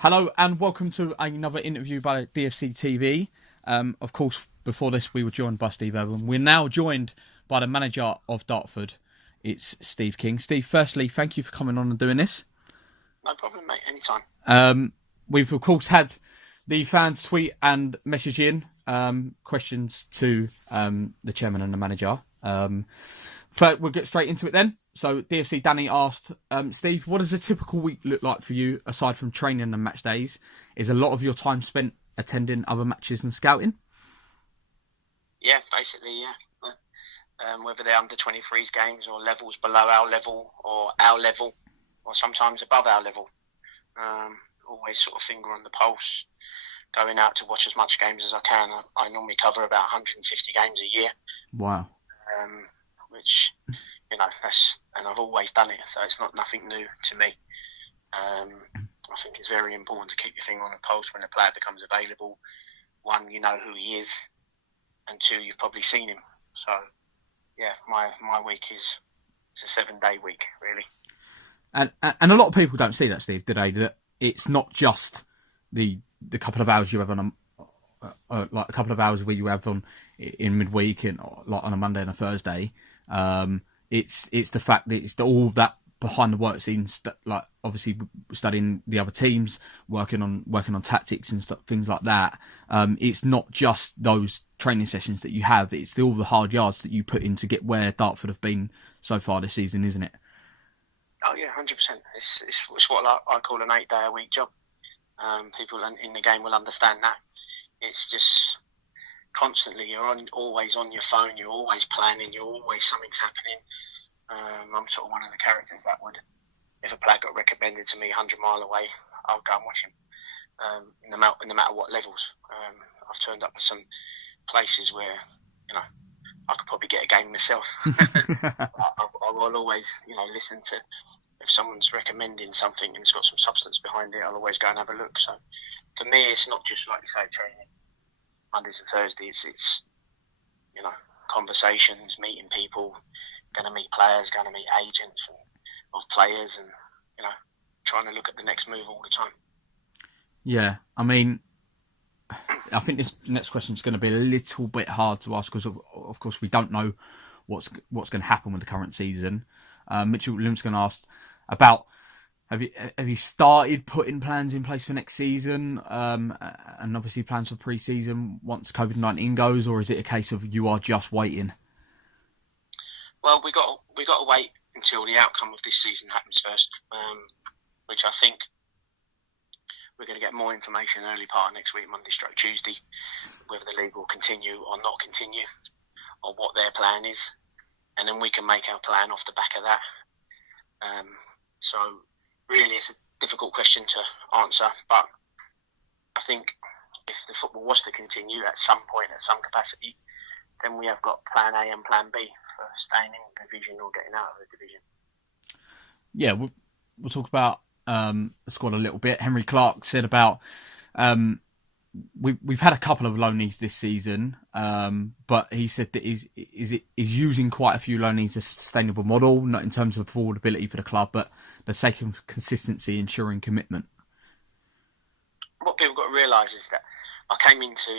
Hello and welcome to another interview by DFC TV. Of course, before this we were joined by Steve Evan. We're now joined by the manager of Dartford. It's Steve King. Steve, firstly, thank you for coming on and doing this. No problem, mate. Anytime. We've of course had the fans tweet and message in questions to the chairman and the manager. So we'll get straight into it then. So DFC Danny asked, Steve, what does a typical week look like for you aside from training and match days? Is a lot of your time spent attending other matches and scouting? Yeah, basically, yeah. Whether they're under 23s games or levels below our level or sometimes above our level. Always sort of finger on the pulse, going out to watch as much games as I can. I normally cover about 150 games a year. Wow. Which, and I've always done it, so it's not nothing new to me. I think it's very important to keep your finger on the pulse when a player becomes available. One, you know who he is, and two, you've probably seen him. So, yeah, my week it's a 7-day week, really. And a lot of people don't see that, Steve, do they? That it's not just the couple of hours you have on like a couple of hours where you have on in midweek and like on a Monday and a Thursday. It's the fact that it's all that behind the work scenes, like obviously studying the other teams, working on tactics and stuff, things like that. It's not just those training sessions that you have; it's all the hard yards that you put in to get where Dartford have been so far this season, isn't it? Oh yeah, 100%. It's what I call an 8-day-a-week job. People in the game will understand that. It's just constantly always on your phone. You're always planning. You're always something's happening. I'm sort of one of the characters that would, if a player got recommended to me 100 mile away, I'll go and watch him. No matter what levels. I've turned up at some places where I could probably get a game myself. I will always listen to if someone's recommending something and it's got some substance behind it. I'll always go and have a look. So for me, it's not just like you say training Mondays and Thursdays. It's conversations, meeting people, going to meet players, going to meet agents of players, and trying to look at the next move all the time. Yeah, I mean, I think this next question is going to be a little bit hard to ask because of course we don't know what's going to happen with the current season. Mitchell Lim's going to ask about have you started putting plans in place for next season, and obviously plans for pre-season once COVID-19 goes, or is it a case of you are just waiting? Well, we got to wait until the outcome of this season happens first, which I think we're going to get more information early part of next week, Monday/Tuesday, whether the league will continue or not continue, or what their plan is, and then we can make our plan off the back of that. So really, it's a difficult question to answer, but I think if the football was to continue at some point, at some capacity, then we have got plan A and plan B for staying in the division or getting out of the division. Yeah, we'll talk about the squad a little bit. Henry Clark said about we've had a couple of loanees this season, but he said that is using quite a few loanees as a sustainable model, not in terms of affordability for the club, but the sake of consistency, ensuring commitment. What people got to realise is that I came into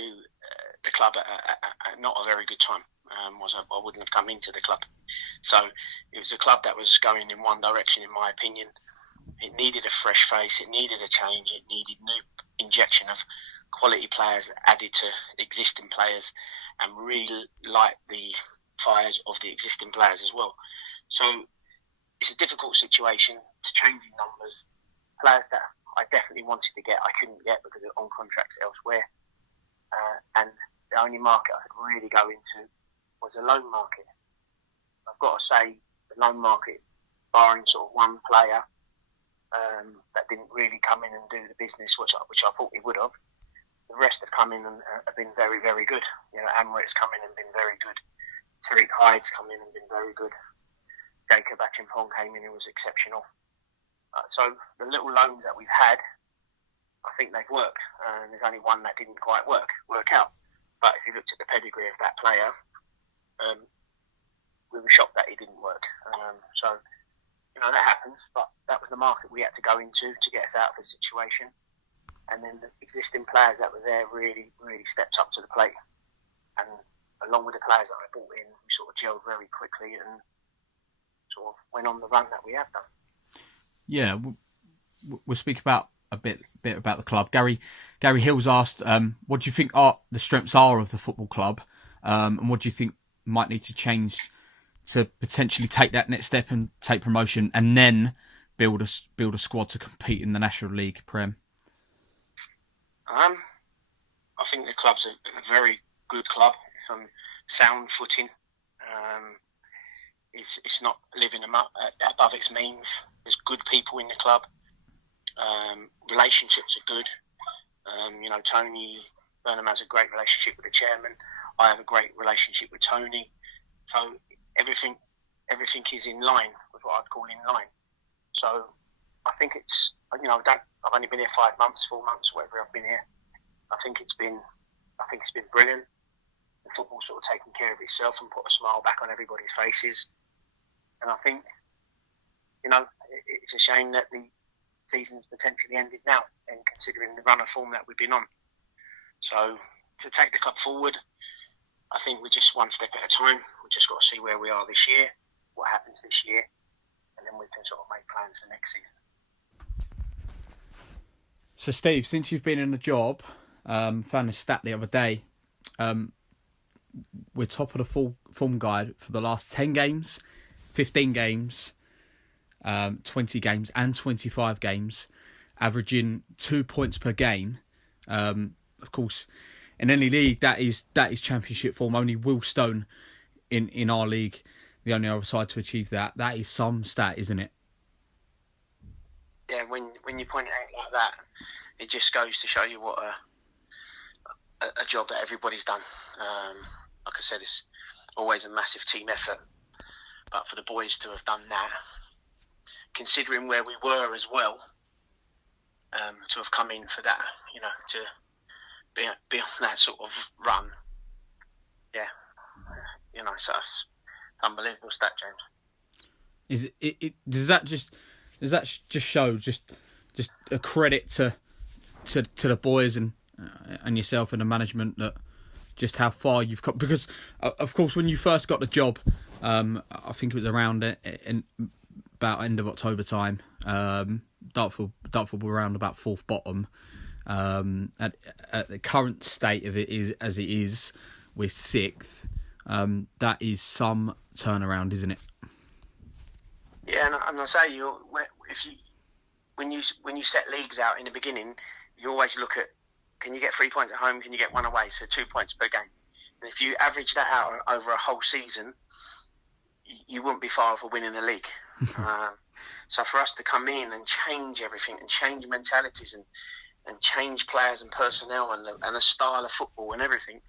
the club at not a very good time. I wouldn't have come into the club. So it was a club that was going in one direction, in my opinion. It needed a fresh face. It needed a change. It needed new injection of quality players added to existing players and relight the fires of the existing players as well. So it's a difficult situation. It's changing numbers. Players that I definitely wanted to get, I couldn't get because they're on contracts elsewhere. And the only market I could really go into was a loan market. I've got to say, the loan market, barring sort of one player that didn't really come in and do the business, which I thought he would have, the rest have come in and have been very, very good. Amrit's come in and been very good. Tariq Hyde's come in and been very good. Jacob Achimpong came in and was exceptional. So the little loans that we've had, I think they've worked. There's only one that didn't quite work out. But if you looked at the pedigree of that player, we were shocked that he didn't work. That happens. But that was the market we had to go into to get us out of the situation. and then the existing players that were there really, really stepped up to the plate. And along with the players that I brought in, we sort of gelled very quickly and sort of went on the run that we have done. Yeah, we'll speak about a bit about the club. Gary Hill's asked, what do you think the strengths are of the football club, and what do you think might need to change to potentially take that next step and take promotion, and then build a squad to compete in the National League Prem? I think the club's a very good club. It's on sound footing. It's not living above its means. There's good people in the club. Relationships are good. Tony Burnham has a great relationship with the chairman. I have a great relationship with Tony. So everything is in line with what I'd call in line. So I think it's, I've only been here 5 months, 4 months, whatever I've been here. I think it's been brilliant. The football's sort of taken care of itself and put a smile back on everybody's faces. And I think, it's a shame that the season's potentially ended now, and considering the run of form that we've been on. So to take the club forward, I think we're just one step at a time. We've just got to see where we are this year, what happens this year, and then we can sort of make plans for next season. So Steve, since you've been in the job, found a stat the other day, we're top of the form guide for the last 10 games, 15 games, 20 games and 25 games, averaging 2 points per game. Of course, in any league, that is championship form. Only Willstone in our league, the only other side to achieve that. That is some stat, isn't it? Yeah, when you point it out like that, it just goes to show you what a job that everybody's done. Like I said, it's always a massive team effort. But for the boys to have done that, considering where we were as well, to have come in for that, to be on that sort of run, yeah, so it's unbelievable stat, James. Is it does that just show just a credit to the boys and yourself and the management, that just how far you've come? Because of course, when you first got the job, I think it was around about end of October time. Dartford were around about fourth bottom. At the current state of it is as it is, we're sixth. That is some turnaround, isn't it? Yeah, and I say when you set leagues out in the beginning, you always look at, can you get 3 points at home? Can you get one away? So 2 points per game. And if you average that out over a whole season, you wouldn't be far off of winning the league. So for us to come in and change everything and change mentalities and change players and personnel and a style of football and everything,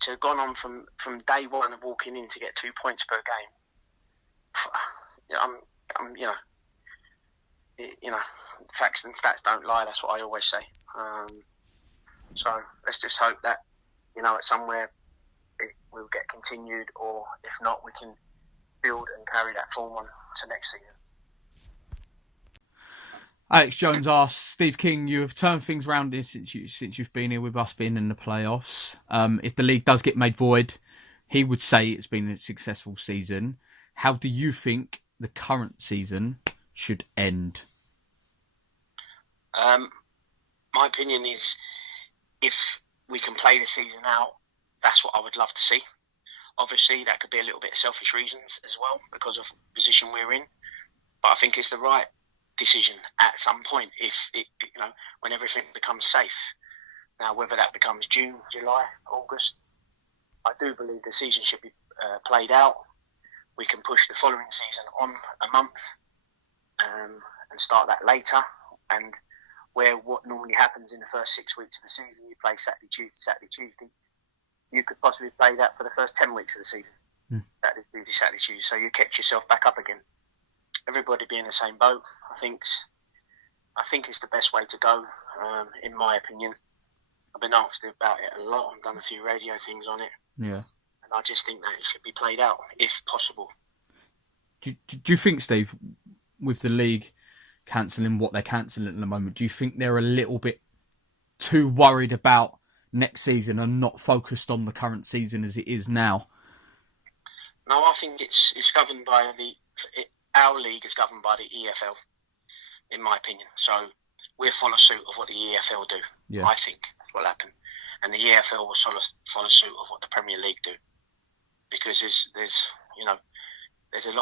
to have gone on from day one of walking in to get 2 points per game, facts and stats don't lie. That's what I always say. So let's just hope that, at somewhere it will get continued, or if not, we can build and carry that form on to next season. Alex Jones asks, Steve King, you have turned things around since you've been here with us, being in the playoffs. If the league does get made void, he would say it's been a successful season. How do you think the current season should end? My opinion is, if we can play the season out, that's what I would love to see. Obviously, that could be a little bit of selfish reasons as well, because of the position we're in. But I think it's the right decision at some point, if it, when everything becomes safe. Now, whether that becomes June, July, August, I do believe the season should be played out. We can push the following season on a month and start that later. And where what normally happens in the first 6 weeks of the season, you play Saturday, Tuesday, you could possibly play that for the first 10 weeks of the season. Saturday, Tuesday. So you kept yourself back up again. Everybody be in the same boat. I think it's the best way to go, in my opinion. I've been asked about it a lot. I've done a few radio things on it. Yeah. And I just think that it should be played out, if possible. Do you think, Steve, with the league cancelling what they're cancelling at the moment, do you think they're a little bit too worried about next season and not focused on the current season as it is now? No, I think it's governed by our league is governed by the EFL, in my opinion. So we'll follow suit of what the EFL do. Yeah. I think that's what happened, and the EFL will follow suit of what the Premier League do, because there's a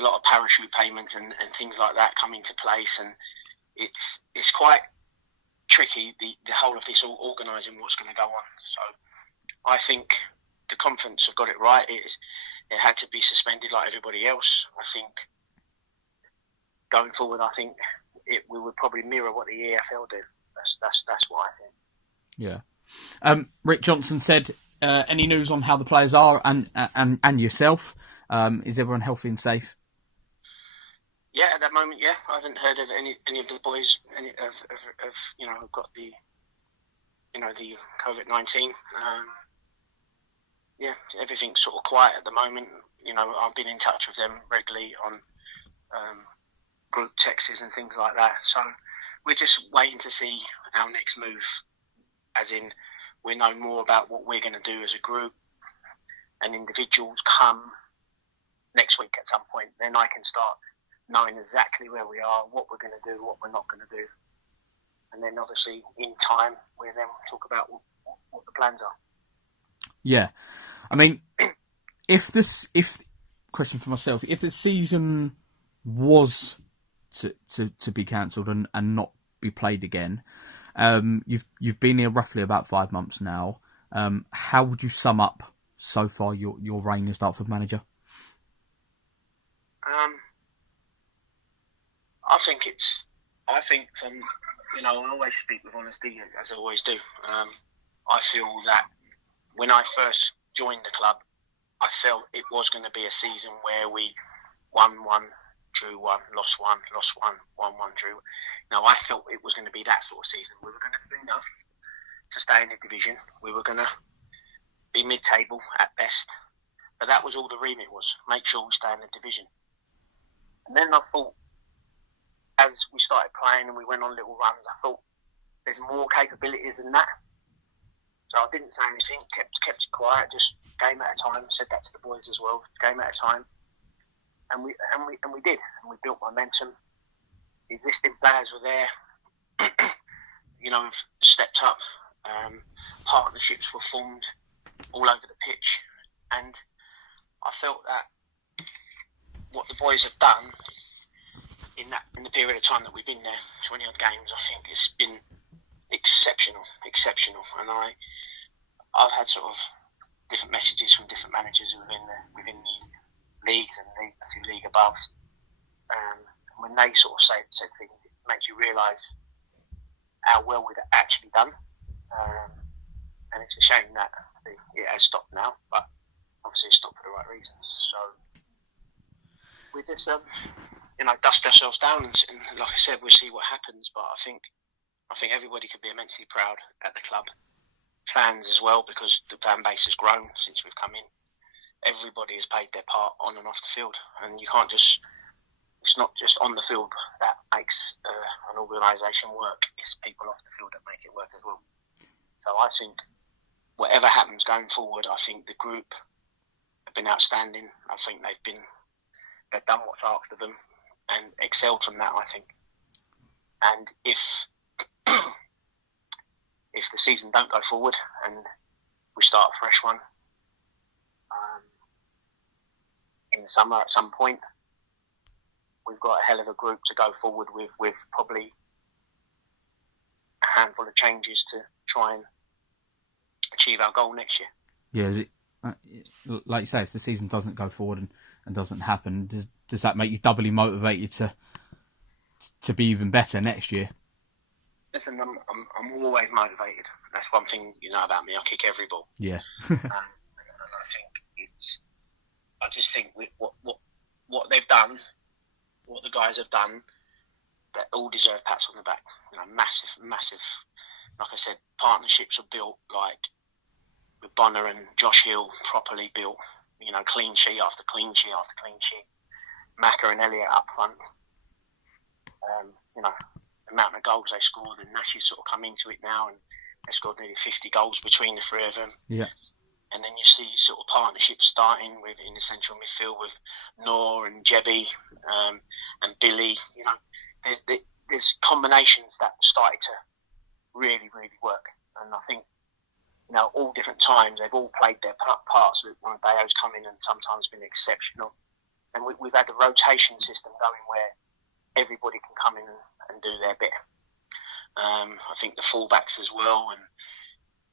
lot of parachute payments and things like that come into place, and it's quite tricky, the whole of this organising what's going to go on. So I think the conference have got it right. It had to be suspended like everybody else. I think going forward, we would probably mirror what the EFL do. That's what I think. Yeah. Rick Johnson said, any news on how the players are and yourself? Is everyone healthy and safe? Yeah, at that moment, yeah. I haven't heard of any of the boys have got the COVID-19. Yeah, everything's sort of quiet at the moment. I've been in touch with them regularly on group texts and things like that. So we're just waiting to see our next move, as in we know more about what we're going to do as a group, and individuals come next week at some point. Then I can start knowing exactly where we are, what we're going to do, what we're not going to do. And then obviously in time, we'll then talk about what the plans are. Yeah. I mean, question for myself, if the season was to be cancelled and not be played again, you've been here roughly about 5 months now. How would you sum up so far your reign as Dartford manager? I think from, I always speak with honesty, as I always do. I feel that when I first joined the club, I felt it was going to be a season where we won one, drew one, lost one, won one, drew. Now, I felt it was going to be that sort of season. We were going to do enough to stay in the division. We were going to be mid-table at best. But that was all the remit was, make sure we stay in the division. And then I thought, as we started playing and we went on little runs, I thought there's more capabilities than that. So I didn't say anything, kept it quiet, just game at a time. Said that to the boys as well, game at a time. And we did, and we built momentum. The existing players were there, stepped up. Partnerships were formed all over the pitch, and I felt that what the boys have done in the period of time that we've been there, 20 odd games, I think it's been exceptional. And I've had sort of different messages from different managers within the leagues and a few league above. When they sort of said things, it makes you realise how well we've actually done. And it's a shame that it has stopped now, but obviously it's stopped for the right reasons. So we just dust ourselves down, and like I said, we'll see what happens. But I think everybody could be immensely proud at the club, fans as well, because the fan base has grown since we've come in. Everybody has played their part on and off the field, and you can't just. It's not just on the field that makes an organisation work. It's people off the field that make it work as well. So I think whatever happens going forward, I think the group have been outstanding. I think they've done what's asked of them and excelled from that, I think. And if the season don't go forward and we start a fresh one in the summer at some point, we've got a hell of a group to go forward with probably a handful of changes to try and achieve our goal next year. Yeah, like you say, if the season doesn't go forward and doesn't happen, does that make you doubly motivated to be even better next year? Listen, I'm always motivated. That's one thing you know about me. I kick every ball. Yeah. And I just think with what they've done, what the guys have done, that all deserve pats on the back. Massive. Like I said, partnerships are built like with Bonner and Josh Hill, properly built. Clean sheet after clean sheet after clean sheet. Macca and Elliott up front. amount of goals they scored, and Nash has sort of come into it now, and they scored nearly 50 goals between the three of them. Yeah. And then you see sort of partnerships starting in the central midfield with Noor and Jebby and Billy. You know, there's combinations that started to really, really work. And I think, you know, all different times they've all played their parts. One of Bayo's come in and sometimes been exceptional. And we've had a rotation system going where everybody can come in and do their bit. I think the fullbacks as well, and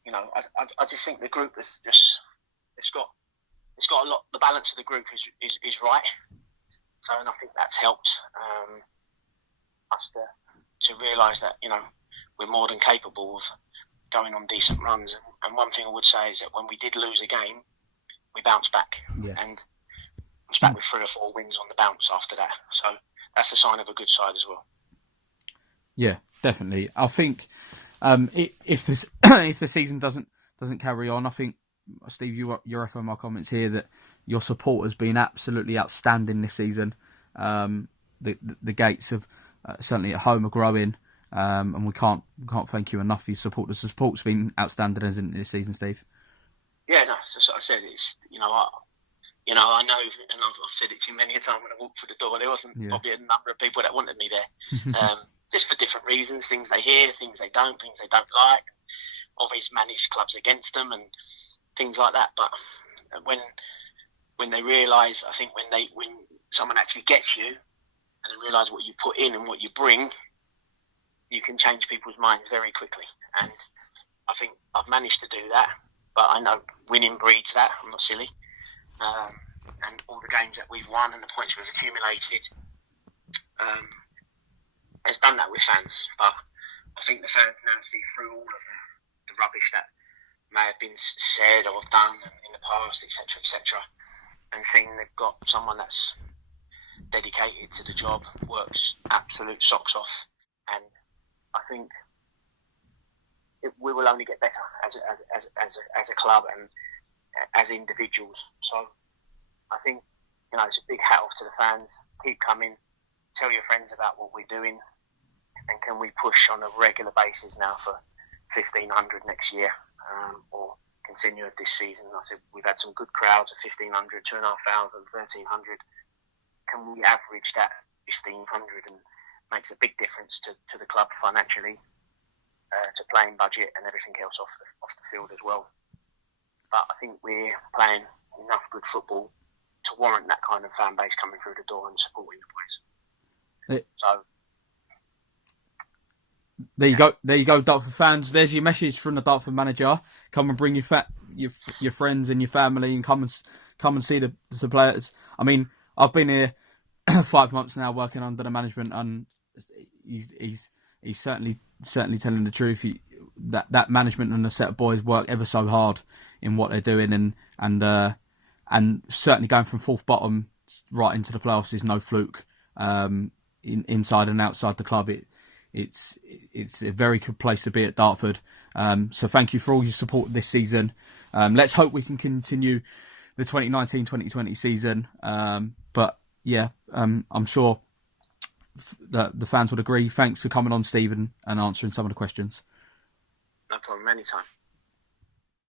you know, I just think the group has it's got a lot. The balance of the group is right. So, and I think that's helped us to realise that, you know, we're more than capable of going on decent runs. And one thing I would say is that when we did lose a game, we bounced back, and was back with 3 or 4 wins on the bounce after that. So that's a sign of a good side as well. Yeah, definitely. I think if this if the season doesn't carry on, I think, Steve, you're echoing my comments here that your support has been absolutely outstanding this season. The gates have certainly at home are growing, and we can't thank you enough for your support. The support's been outstanding, hasn't it, this season, Steve? Yeah, no. So I said, it's I know, and I've said it to you many a time when I walked through the door. There wasn't probably a number of people that wanted me there, just for different reasons, things they hear, things they don't like. Obviously, managed clubs against them and things like that. But when they realise, I think when someone actually gets you and they realise what you put in and what you bring, you can change people's minds very quickly. And I think I've managed to do that. But I know winning breeds that. I'm not silly. And all the games that we've won and the points we've accumulated has done that with fans. But I think the fans now see through all of the rubbish that may have been said or done in the past, etc., and seeing they've got someone that's dedicated to the job, works absolute socks off, and I think we will only get better as a club and as individuals. So I think, you know, it's a big hat off to the fans. Keep coming, tell your friends about what we're doing, and can we push on a regular basis now for 1,500 next year, or continue this season? I said we've had some good crowds of 1,500, 2,500, 1,300. Can we average that 1,500 and makes a big difference to the club financially, to playing budget and everything else off the field as well. But I think we're playing enough good football to warrant that kind of fan base coming through the door and supporting the boys. So there you go, Dartford fans. There's your message from the Dartford manager. Come and bring your friends and your family, and come and see the players. I mean, I've been here 5 months now, working under the management, and he's certainly telling the truth. That management and the set of boys work ever so hard in what they're doing, and certainly going from fourth bottom right into the playoffs is no fluke. Inside and outside the club, it's a very good place to be at Dartford. So thank you for all your support this season. Let's hope we can continue the 2019-2020 season. But yeah, I'm sure that the fans would agree. Thanks for coming on, Stephen, and answering some of the questions. No problem, anytime.